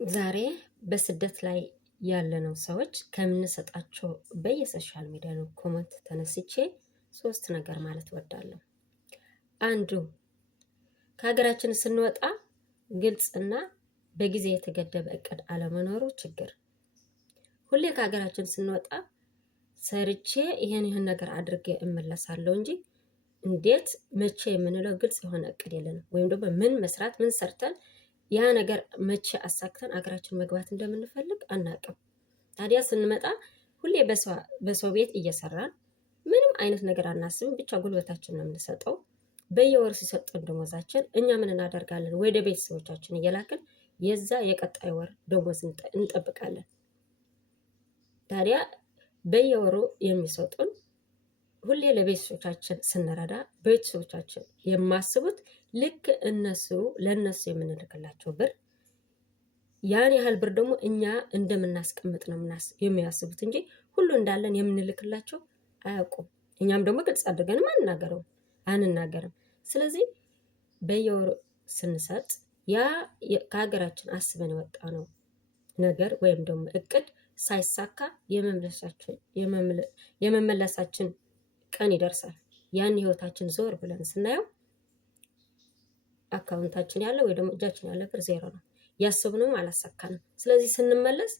ዛሬ በስደት ላይ ያለነው ሰዎች ከምንሰጣቸው በየሶሻል ሚዲያ ነው ኮመንት ተነስቼ ሶስት ነገር ማለት እወዳለሁ። አንዱ ከሀገራችን ስንወጣ ግልጽና በጊዜ የተገደበ እቅድ አለመኖሩ ችግር። ሁሌ ከሀገራችን ስንወጣ ሰርቼ ይህን ነገር አድርጌ እመለሳለሁ እንጂ እንዴት መቼ የምንለው ግልጽ የሆነ እቅድ የለንም። ወይም ደግሞ ምን መስራት ምን ሰርተን ያ ነገር መቼ አሳክተን አገራችን መግባት እንደምንፈልግ አናቅም። ታዲያ ስንመጣ ሁሌ በሰው ቤት እየሰራን ምንም አይነት ነገር አናስብም። ብቻ ጉልበታችን ነው የምንሰጠው። በየወሩ ሲሰጡን ደሞዛችን እኛ ምን እናደርጋለን? ወደ ቤተሰቦቻችን እየላክን የዛ የቀጣይ ወር ደሞዝ እንጠብቃለን። ታዲያ በየወሩ የሚሰጡን ሁሌ ለቤተሰቦቻችን ስንረዳ ቤተሰቦቻችን የማስቡት ልክ ለእነሱ የምንልክላቸው ብር ያን ያህል ብር ደግሞ እኛ እንደምናስቀምጥ ነው የሚያስቡት እንጂ ሁሉ እንዳለን የምንልክላቸው አያውቁም። እኛም ደግሞ ግልጽ አድርገንም አንናገርም። ስለዚህ በየወሩ ስንሰጥ ያ ከሀገራችን አስበን የወጣ ነው ነገር ወይም ደግሞ እቅድ ሳይሳካ የመመለሳችን ቀን ይደርሳል። ያን ህይወታችን ዞር ብለን ስናየው አካውንታችን ያለ ወይ ደግሞ እጃችን ያለ ብር ዜሮ ነው። ያሰብነውም አላሳካንም። ስለዚህ ስንመለስ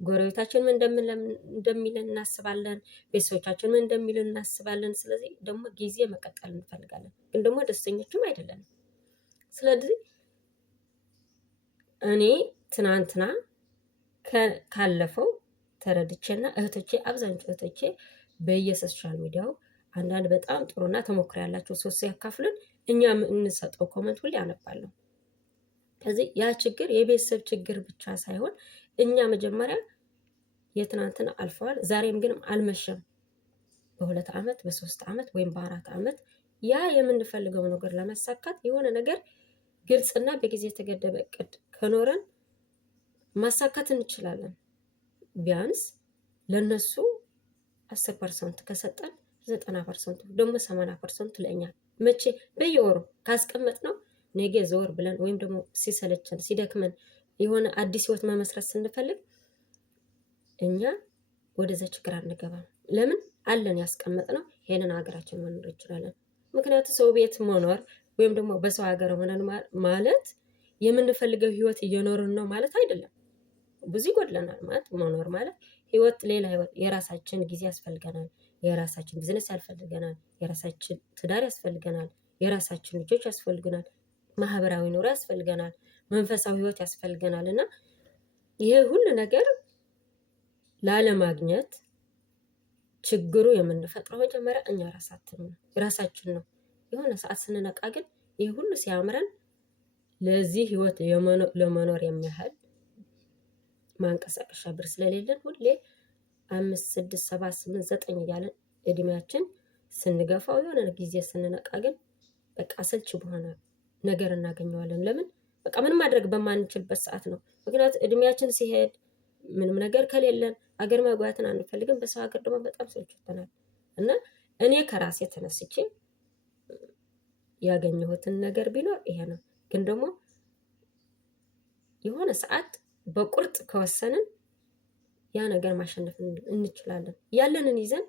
ጎረቤታችን ምን እንደሚለን እናስባለን፣ ቤተሰቦቻችን ምን እንደሚለን እናስባለን። ስለዚህ ደግሞ ጊዜ መቀጠል እንፈልጋለን፣ ግን ደግሞ ደስተኞችም አይደለንም። ስለዚህ እኔ ትናንትና ካለፈው ተረድቼና አብዛኞቹ እህቶቼ በየሶሻል ሚዲያው አንዳንድ በጣም ጥሩና ተሞክሮ ያላቸው ሰዎች ሲያካፍሉን እኛ የምንሰጠው ኮመንት ሁሌ አነባለሁ። ስለዚህ ያ ችግር የቤተሰብ ችግር ብቻ ሳይሆን እኛ መጀመሪያ የትናንትና አልፈዋል፣ ዛሬም ግን አልመሸም። በ2 ዓመት በ3 ዓመት ወይም በ4 ዓመት ያ የምንፈልገው ነገር ለማሳካት የሆነ ነገር ግልጽና በጊዜ የተገደበ እቅድ ከኖረን ማሳካት እንችላለን። ቢያንስ ለነሱ 10% ከሰጠን 90% ደግሞ 80% ለእኛ መቼ በየወሩ ካስቀመጥ ነው ነገ ዘወር ብለን ወይም ደግሞ ሲሰለቸን ሲደክመን የሆነ አዲስ ህይወት መመስረት ስንፈልግ እኛ ወደዛ ችግር አንገባም። ለምን አለን ያስቀመጥ ነው ሄነን ሀገራችን መኖር እንችላለን። ምክንያቱም ሰው ቤት መኖር ወይም ደግሞ በሰው ሀገር ሆነን ማለት የምንፈልገው ህይወት እየኖርን ነው ማለት አይደለም። ብዙ ይጎድለናል ማለት መኖር ማለት ህይወት ሌላ ህይወት የራሳችን ጊዜ ያስፈልገናል፣ የራሳችን ቢዝነስ ያስፈልገናል፣ የራሳችን ትዳር ያስፈልገናል፣ የራሳችን ልጆች ያስፈልገናል፣ ማህበራዊ ኑሮ ያስፈልገናል፣ መንፈሳዊ ህይወት ያስፈልገናል። እና ይሄ ሁሉ ነገር ላለማግኘት ችግሩ የምንፈጥረው መጀመሪያ እኛ ራሳችን ነው። የሆነ ሰዓት ስንነቃ ግን ይሄ ሁሉ ሲያምረን ለዚህ ህይወት ለመኖር የሚያህል ማንቀሳቀሻ ብር ስለሌለን ሁሌ 5 6 7 8 9 እያለን እድሜያችን ስንገፋው የሆነ ጊዜ ስንነቃ ግን በቃ አሰልቺ በሆነ ነገር እናገኘዋለን። ለምን በቃ ምንም ማድረግ በማንችልበት ሰዓት ነው። ምክንያቱም እድሜያችን ሲሄድ ምንም ነገር ከሌለን አገር መግባትን አንፈልግም። በሰው ሀገር ደግሞ በጣም ሰልችቶናል። እና እኔ ከራሴ ተነስቼ ያገኘሁትን ነገር ቢኖር ይሄ ነው። ግን ደግሞ የሆነ ሰዓት በቁርጥ ከወሰንን ያ ነገር ማሸነፍ እንችላለን። ያለንን ይዘን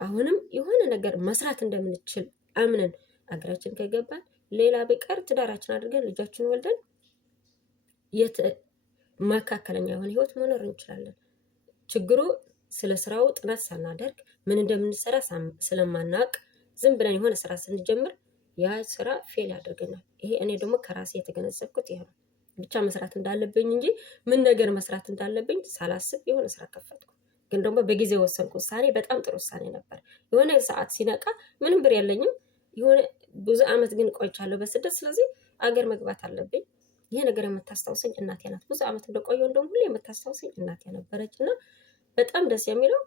አሁንም የሆነ ነገር መስራት እንደምንችል አምነን አገራችን ከገባን ሌላ ቢቀር ትዳራችን አድርገን ልጆችን ወልደን መካከለኛ የሆነ ህይወት መኖር እንችላለን። ችግሩ ስለ ስራው ጥናት ሳናደርግ ምን እንደምንሰራ ስለማናውቅ ዝም ብለን የሆነ ስራ ስንጀምር ያ ስራ ፌል ያደርገናል። ይሄ እኔ ደግሞ ከራሴ የተገነዘብኩት ይሄ ነው። ብቻ መስራት እንዳለብኝ እንጂ ምን ነገር መስራት እንዳለብኝ ሳላስብ የሆነ ስራ ከፈትኩ። ግን ደግሞ በጊዜ ወሰንኩ ውሳኔ በጣም ጥሩ ውሳኔ ነበር። የሆነ ሰዓት ሲነቃ ምንም ብር የለኝም። የሆነ ብዙ አመት ግን ቆይቻለሁ በስደት። ስለዚህ አገር መግባት አለብኝ። ይሄ ነገር የምታስታውሰኝ እናቴ ናት። ብዙ አመት እንደቆየሁ እንደውም ሁሌ የምታስታውሰኝ እናቴ ነበረች። እና በጣም ደስ የሚለው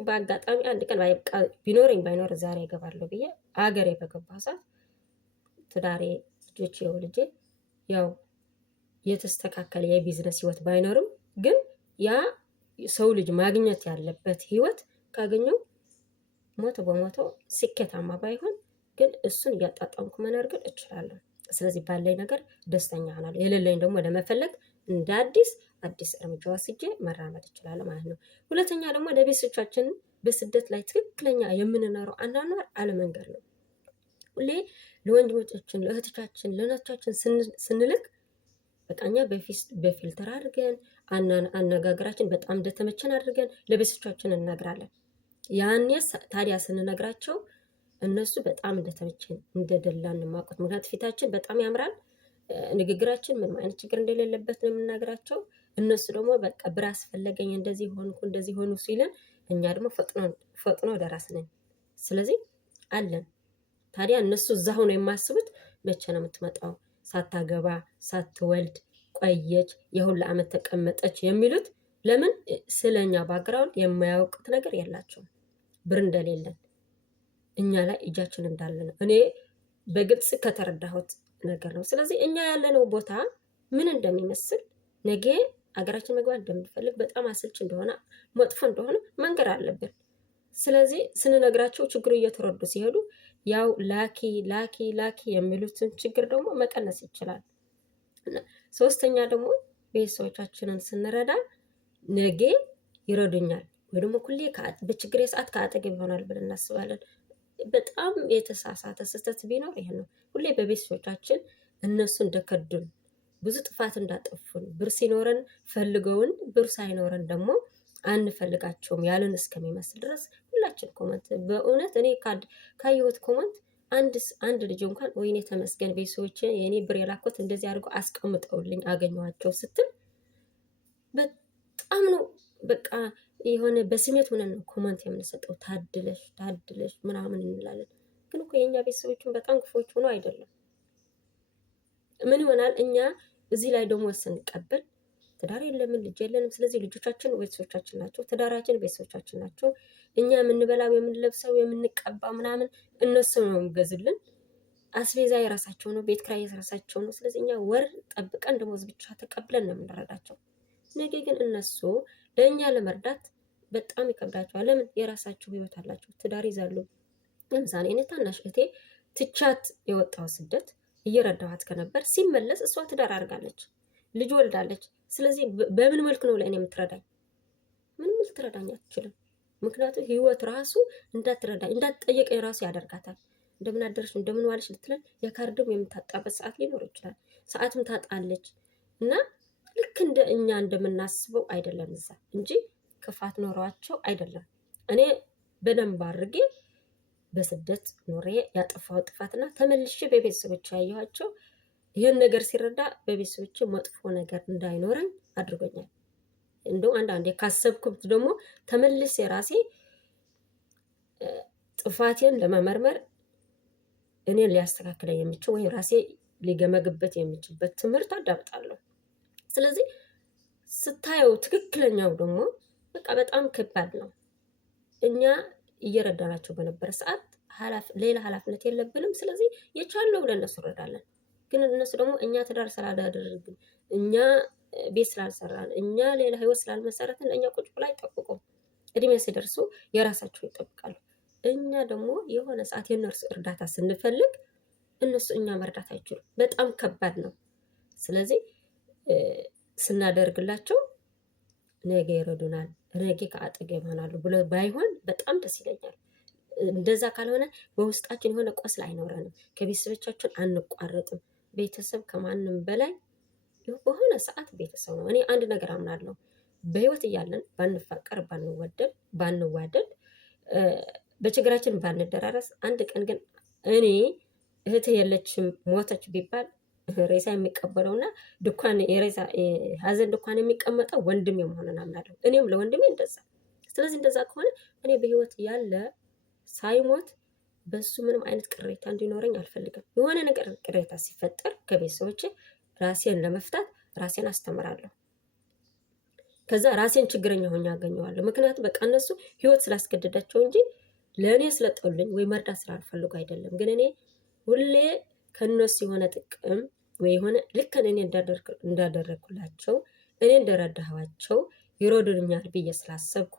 በአጋጣሚ አንድ ቀን ቢኖረኝ ባይኖር ዛሬ እገባለሁ ብዬ አገሬ በገባሁ ሰዓት ትዳሬ ልጆቼ ወልጄ ያው የተስተካከለ የቢዝነስ ህይወት ባይኖርም ግን ያ ሰው ልጅ ማግኘት ያለበት ህይወት ካገኘው ሞቶ በሞቶ ስኬታማ ባይሆን ግን እሱን እያጣጣምኩ መኖር ግን እችላለሁ። ስለዚህ ባለኝ ነገር ደስተኛ ሆናለሁ። የሌለኝ ደግሞ ለመፈለግ እንደ አዲስ እርምጃ ወስጄ መራመድ እችላለሁ ማለት ነው። ሁለተኛ ደግሞ ለቤተሰቦቻችን በስደት ላይ ትክክለኛ የምንኖረው አኗኗር አለመንገር ነው። ሁሌ ለወንድሞቻችን፣ ለእህቶቻችን፣ ለእናቶቻችን ስንልክ በቃ እኛ በፊልተር አድርገን አነጋገራችን በጣም እንደተመቸን አድርገን ለቤተሰቦቻችን እንነግራለን። ያኔ ታዲያ ስንነግራቸው እነሱ በጣም እንደተመቸን እንደደላን ማውቀት። ምክንያቱም ፊታችን በጣም ያምራል፣ ንግግራችን ምንም አይነት ችግር እንደሌለበት ነው የምናገራቸው። እነሱ ደግሞ በቃ ብር አስፈለገኝ እንደዚህ ሆንኩ እንደዚህ ሆኑ ሲለን እኛ ደግሞ ፈጥኖ ደራስ ነን። ስለዚህ አለን። ታዲያ እነሱ እዛ ሆኖ የማስቡት መቼ ነው የምትመጣው፣ ሳታገባ ሳትወልድ ቆየች፣ የሁሉ ዓመት ተቀመጠች የሚሉት ለምን? ስለኛ ባክግራውንድ የማያውቁት ነገር የላቸውም። ብር እንደሌለን እኛ ላይ እጃችን እንዳለ ነው እኔ በግልጽ ከተረዳሁት ነገር ነው። ስለዚህ እኛ ያለነው ቦታ ምን እንደሚመስል ነገ አገራችን መግባት እንደምንፈልግ በጣም አሰልች እንደሆነ መጥፎ እንደሆነ መንገር አለብን። ስለዚህ ስንነግራቸው ችግሩ እየተረዱ ሲሄዱ ያው ላኪ ላኪ ላኪ የሚሉትን ችግር ደግሞ መቀነስ ይችላል። ሶስተኛ ደግሞ ቤተሰቦቻችንን ስንረዳ ነገ ይረዱኛል ወይ ደግሞ ሁሌ በችግሬ ሰዓት ከአጠገብ ይሆናል ብለን እናስባለን። በጣም የተሳሳተ ስህተት ቢኖር ይሄ ነው። ሁሌ በቤተሰቦቻችን እነሱ እንደከዱን ብዙ ጥፋት እንዳጠፉን ብር ሲኖረን ፈልገውን ብር ሳይኖረን ደግሞ አንፈልጋቸውም ያለን እስከሚመስል ድረስ ሁላችን ኮመንት በእውነት እኔ ካየሁት ኮመንት አንድ ልጅ እንኳን ወይኔ ተመስገን ቤተሰቦቼ የኔ ብር የላኩት እንደዚህ አድርጎ አስቀምጠውልኝ አገኘኋቸው ስትል በጣም ነው በቃ የሆነ በስሜት ሆነን ነው ኮመንት የምንሰጠው። ታድለሽ ምናምን እንላለን። ግን እኮ የኛ ቤተሰቦችን በጣም ክፎች ሆኖ አይደለም። ምን ይሆናል እኛ እዚህ ላይ ደግሞ ስንቀበል ትዳር የለምን ልጅ የለንም። ስለዚህ ልጆቻችን ቤተሰቦቻችን ናቸው፣ ትዳራችን ቤተሰቦቻችን ናቸው። እኛ የምንበላው የምንለብሰው የምንቀባ ምናምን እነሱ ነው የሚገዙልን። አስቤዛ የራሳቸው ነው፣ ቤት ኪራይ የራሳቸው ነው። ስለዚህ እኛ ወር ጠብቀን ደሞዝ ብቻ ተቀብለን ነው የምንረዳቸው። ነገ ግን እነሱ ለእኛ ለመርዳት በጣም ይከብዳቸዋል። ለምን? የራሳቸው ህይወት አላቸው፣ ትዳር ይዛሉ። ለምሳሌ እኔ ታናሽ እህቴ ትቻት የወጣው ስደት እየረዳኋት ከነበር ሲመለስ እሷ ትዳር አድርጋለች፣ ልጅ ወልዳለች። ስለዚህ በምን መልክ ነው ለእኔ የምትረዳኝ? ምንም ልትረዳኝ አትችልም። ምክንያቱም ህይወት ራሱ እንዳትጠየቀኝ ራሱ ያደርጋታል። እንደምን አደረሽ እንደምን ዋለሽ ልትለን የካርድም የምታጣበት ሰዓት ሊኖር ይችላል። ሰዓትም ታጣለች እና ልክ እንደ እኛ እንደምናስበው አይደለም እዛ እንጂ ክፋት ኖሯቸው አይደለም። እኔ በደንብ አድርጌ በስደት ኖሬ ያጠፋው ጥፋትና ተመልሼ በቤተሰቦች ያየኋቸው ይህን ነገር ሲረዳ በቤተሰቦች መጥፎ ነገር እንዳይኖረኝ አድርጎኛል። እንደው አንዳንዴ ካሰብኩት ደግሞ ተመልሼ ራሴ ጥፋቴን ለመመርመር እኔን ሊያስተካክለኝ የሚችል ወይም ራሴ ሊገመግበት የሚችልበት ትምህርት አዳምጣለሁ። ስለዚህ ስታየው ትክክለኛው ደግሞ በቃ በጣም ከባድ ነው። እኛ እየረዳናቸው በነበረ ሰዓት ሌላ ኃላፊነት የለብንም። ስለዚህ የቻልነው ለእነሱ እንረዳለን። ግን እነሱ ደግሞ እኛ ትዳር ስላላደረግን፣ እኛ ቤት ስላልሰራን፣ እኛ ሌላ ህይወት ስላልመሰረትን ለእኛ ቁጭ ብላ አይጠብቁም። እድሜ ሲደርሱ የራሳቸው ይጠብቃሉ። እኛ ደግሞ የሆነ ሰዓት የእነርሱ እርዳታ ስንፈልግ እነሱ እኛ መርዳት አይችሉም። በጣም ከባድ ነው። ስለዚህ ስናደርግላቸው ነገ ይረዱናል፣ ነገ ከአጠገብ ይሆናሉ ብሎ ባይሆን በጣም ደስ ይለኛል። እንደዛ ካልሆነ በውስጣችን የሆነ ቆስል አይኖረንም። ከቤተሰቦቻችን አንቋረጥም። ቤተሰብ ከማንም በላይ በሆነ ሰዓት ቤተሰብ ነው። እኔ አንድ ነገር አምናለሁ። በህይወት እያለን ባንፋቀር፣ ባንዋደድ፣ በችግራችን ባንደራረስ፣ አንድ ቀን ግን እኔ እህትህ የለችም ሞተች ቢባል ሬሳ የሚቀበለውና ሀዘን ድኳን የሚቀመጠው ወንድሜ መሆኑን አምናለሁ። እኔም ለወንድሜ እንደዛ። ስለዚህ እንደዛ ከሆነ እኔ በህይወት ያለ ሳይሞት በሱ ምንም አይነት ቅሬታ እንዲኖረኝ አልፈልግም። የሆነ ነገር ቅሬታ ሲፈጠር ከቤተሰቦቼ ራሴን ለመፍታት ራሴን አስተምራለሁ። ከዛ ራሴን ችግረኛ ሆኜ አገኘዋለሁ። ምክንያቱም በቃ እነሱ ህይወት ስላስገደዳቸው እንጂ ለእኔ ስለጠሉኝ ወይ መርዳት ስላልፈልጉ አይደለም። ግን እኔ ሁሌ ከነሱ የሆነ ጥቅም ወይ የሆነ ልክ እኔ እንዳደረግኩላቸው እኔ እንደረዳኋቸው ይረዱኛል ብዬ ስላሰብኩ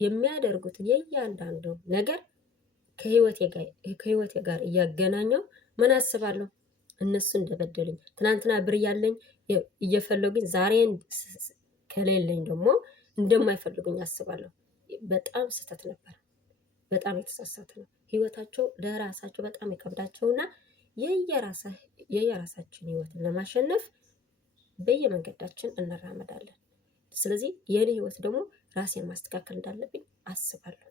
የሚያደርጉትን የእያንዳንዱ ነገር ከህይወቴ ጋር እያገናኘው ምን አስባለሁ? እነሱ እንደበደሉኝ ትናንትና ብር ያለኝ እየፈለጉኝ ዛሬን ከሌለኝ ደግሞ እንደማይፈልጉኝ አስባለሁ። በጣም ስህተት ነበር። በጣም የተሳሳተ ነው። ህይወታቸው ለራሳቸው በጣም የከብዳቸውና የየራሳችን ህይወትን ለማሸነፍ በየመንገዳችን እንራመዳለን። ስለዚህ የኔ ህይወት ደግሞ ራሴን ማስተካከል እንዳለብኝ አስባለሁ።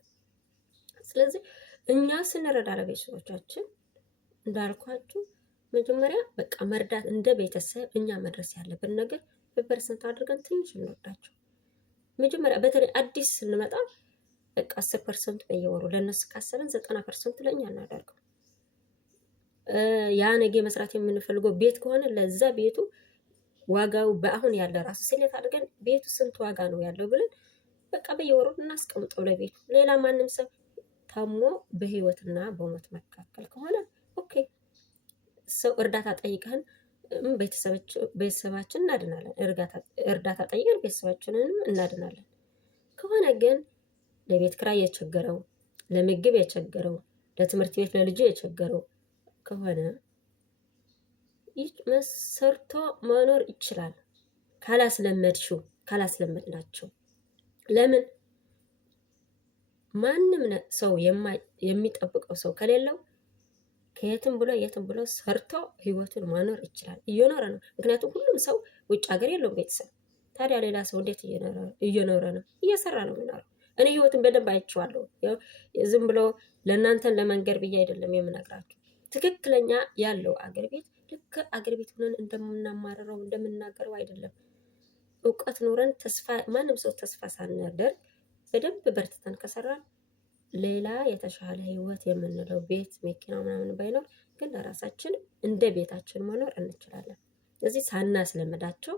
ስለዚህ እኛ ስንረዳ ለቤተሰቦቻችን እንዳልኳችሁ መጀመሪያ በቃ መርዳት እንደ ቤተሰብ እኛ መድረስ ያለብን ነገር በፐርሰንት አድርገን ትንሽ እንወዳቸው። መጀመሪያ በተለይ አዲስ ስንመጣ በቃ 10% በየወሩ ለነሱ ካሰብን 90% ለኛ እናደርገው። ያ ነገ መስራት የምንፈልገው ቤት ከሆነ ለዛ ቤቱ ዋጋው በአሁን ያለ ራሱ ስሌት አድርገን ቤቱ ስንት ዋጋ ነው ያለው ብለን በቃ በየወሩ እናስቀምጠው ለቤቱ። ሌላ ማንም ሰው ታሞ በህይወትና በሞት መካከል ከሆነ ኦኬ ሰው እርዳታ ጠይቀን ቤተሰባችን እናድናለን። እርዳታ ጠይቀን ቤተሰባችንንም እናድናለን። ከሆነ ግን ለቤት ክራይ የቸገረው፣ ለምግብ የቸገረው፣ ለትምህርት ቤት ለልጁ የቸገረው ከሆነ ሰርቶ መኖር ይችላል። ካላስለመድናቸው። ለምን ማንም ሰው የሚጠብቀው ሰው ከሌለው ከየትም ብሎ የትም ብሎ ሰርቶ ህይወቱን ማኖር ይችላል። እየኖረ ነው። ምክንያቱም ሁሉም ሰው ውጭ ሀገር የለውም ቤተሰብ። ታዲያ ሌላ ሰው እንዴት እየኖረ ነው? እየሰራ ነው የሚኖረው። እኔ ህይወትን በደንብ አይቼዋለሁ። ዝም ብሎ ለእናንተን ለመንገር ብዬ አይደለም የምነግራችሁ። ትክክለኛ ያለው አገር ቤት ልክ አገር ቤት ሆነን እንደምናማረረው እንደምናገረው አይደለም። እውቀት ኖረን ማንም ሰው ተስፋ ሳናደርግ በደንብ በርትተን ከሰራን ሌላ የተሻለ ህይወት የምንለው ቤት መኪና ምናምን ባይኖር ግን ለራሳችን እንደ ቤታችን መኖር እንችላለን። ስለዚህ ሳናስለምዳቸው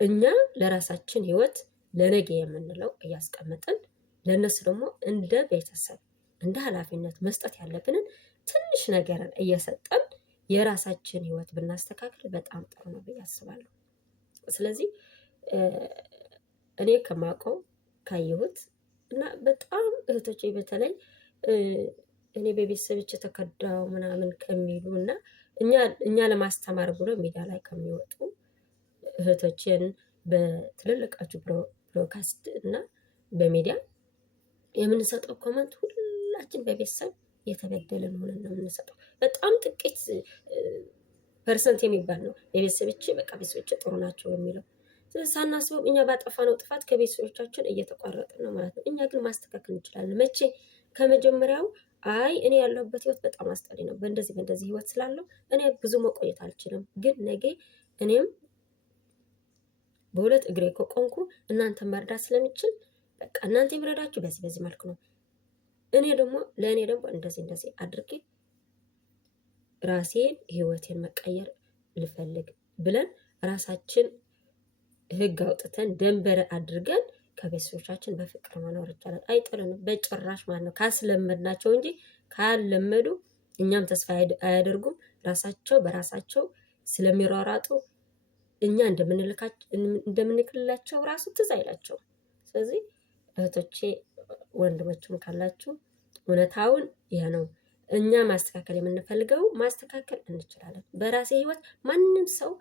እኛ ለራሳችን ህይወት ለነገ የምንለው እያስቀመጥን ለነሱ ደግሞ እንደ ቤተሰብ እንደ ኃላፊነት መስጠት ያለብንን ትንሽ ነገርን እየሰጠን የራሳችን ህይወት ብናስተካክል በጣም ጥሩ ነው ብዬ አስባለሁ። ስለዚህ እኔ ከማውቀው ካየሁት እና በጣም እህቶቼ በተለይ እኔ በቤተሰቦቼ ተከዳው ምናምን ከሚሉ እና እኛ ለማስተማር ብሎ ሜዳ ላይ ከሚወጡ እህቶችን በትልልቃችሁ ብሮድካስት እና በሚዲያ የምንሰጠው ኮመንት ሁላችን በቤተሰብ የተበደለን ሆነን ነው የምንሰጠው። በጣም ጥቂት ፐርሰንት የሚባል ነው የቤተሰቦቼ በቃ ቤተሰቦቼ ጥሩ ናቸው የሚለው። ሳናስበው እኛ ባጠፋነው ጥፋት ከቤተሰቦቻችን እየተቋረጥን ነው ማለት ነው። እኛ ግን ማስተካከል እንችላለን። መቼ? ከመጀመሪያው አይ እኔ ያለሁበት ህይወት በጣም አስጠሊ ነው፣ በእንደዚህ ህይወት ስላለው እኔ ብዙ መቆየት አልችልም፣ ግን ነገ እኔም በሁለት እግሬ ከቆምኩ እናንተ መርዳት ስለምችል በቃ እናንተ የሚረዳችሁ በዚህ መልኩ ነው፣ እኔ ደግሞ ለእኔ ደግሞ እንደዚህ አድርጌ ራሴን ህይወቴን መቀየር ልፈልግ ብለን ራሳችን ህግ አውጥተን ደንበር አድርገን ከቤተሰቦቻችን በፍቅር መኖር ይቻላል። አይጥልንም በጭራሽ ማለት ነው። ካስለመድናቸው እንጂ ካልለመዱ እኛም ተስፋ አያደርጉም። ራሳቸው በራሳቸው ስለሚሯሯጡ እኛ እንደምንልክላቸው ራሱ ትዝ አይላቸው። ስለዚህ እህቶቼ ወንድሞችም ካላችሁ እውነታውን ይሄ ነው። እኛ ማስተካከል የምንፈልገው ማስተካከል እንችላለን። በራሴ ህይወት ማንም ሰው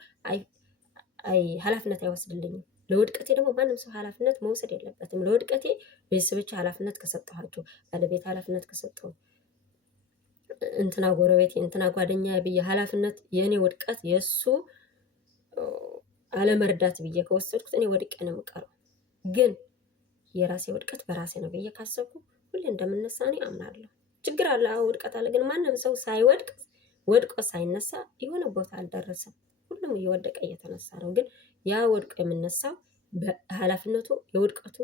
ኃላፊነት አይወስድልኝም። ለውድቀቴ ደግሞ ማንም ሰው ኃላፊነት መውሰድ የለበትም። ለውድቀቴ ቤተሰቦቼ ኃላፊነት ከሰጠኋቸው፣ ባለቤት ኃላፊነት ከሰጠው፣ እንትና ጎረቤቴ እንትና ጓደኛ ብዬ ኃላፊነት የእኔ ውድቀት የእሱ አለመርዳት ብዬ ከወሰድኩት እኔ ወድቄ ነው የምቀረው። ግን የራሴ ውድቀት በራሴ ነው ብዬ ካሰብኩ ሁሌ እንደምነሳ እኔ አምናለሁ። ችግር አለ፣ ውድቀት አለ። ግን ማንም ሰው ወድቆ ሳይነሳ የሆነ ቦታ አልደረሰም። ሁሉም እየወደቀ እየተነሳ ነው። ግን ያ ወድቆ የምነሳው በኃላፊነቱ የውድቀቱ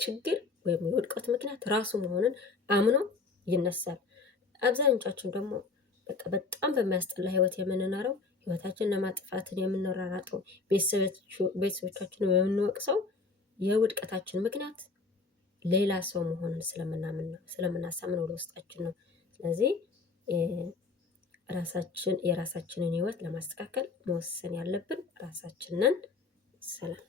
ችግር ወይም የውድቀቱ ምክንያት ራሱ መሆኑን አምኖ ይነሳል። አብዛኞቻችን ደግሞ በቃ በጣም በሚያስጠላ ህይወት የምንኖረው ህይወታችንን ለማጥፋትን የምንራራጠው ቤተሰቦቻችን የምንወቅሰው የውድቀታችን ምክንያት ሌላ ሰው መሆኑን ስለምናሳምን ወደ ውስጣችን ነው። ስለዚህ የራሳችንን ህይወት ለማስተካከል መወሰን ያለብን ራሳችንን። ሰላም።